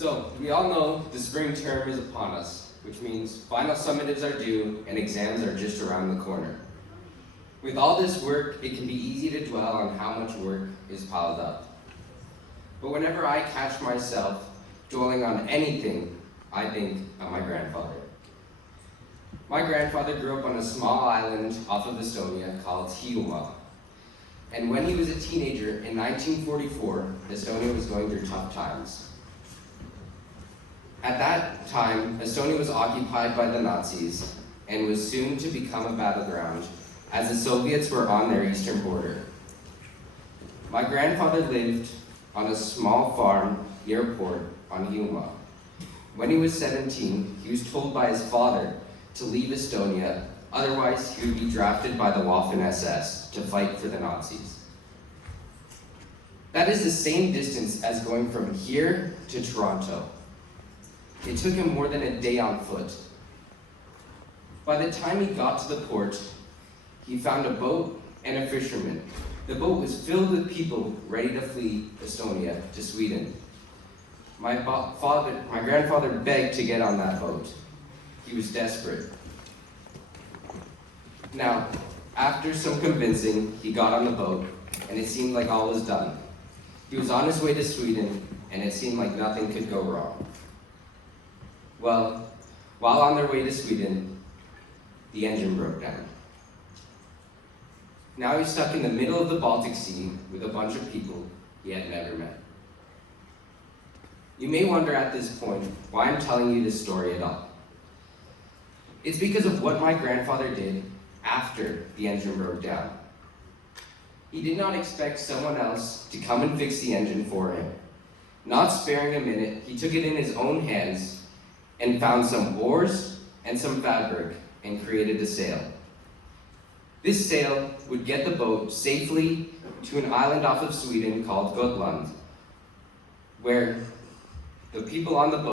So, we all know the spring term is upon us, which means final summatives are due and exams are just around the corner. With all this work, it can be easy to dwell on how much work is piled up. But whenever I catch myself dwelling on anything, I think of my grandfather. My grandfather grew up on a small island off of Estonia called Hiiumaa. And when he was a teenager in 1944, Estonia was going through tough times. At that time, Estonia was occupied by the Nazis and was soon to become a battleground as the Soviets were on their eastern border. My grandfather lived on a small farm near a port on Hiiumaa. When he was 17, he was told by his father to leave Estonia, otherwise he would be drafted by the Waffen-SS to fight for the Nazis. That is the same distance as going from here to Toronto. It took him more than a day on foot. By the time he got to the port, he found a boat and a fisherman. The boat was filled with people ready to flee Estonia to Sweden. My grandfather begged to get on that boat. He was desperate. Now, after some convincing, he got on the boat, and it seemed like all was done. He was on his way to Sweden, and it seemed like nothing could go wrong. Well, while on their way to Sweden, the engine broke down. Now he's stuck in the middle of the Baltic Sea with a bunch of people he had never met. You may wonder at this point why I'm telling you this story at all. It's because of what my grandfather did after the engine broke down. He did not expect someone else to come and fix the engine for him. Not sparing a minute, he took it in his own hands and found some oars and some fabric and created a sail. This sail would get the boat safely to an island off of Sweden called Gotland, where the people on the boat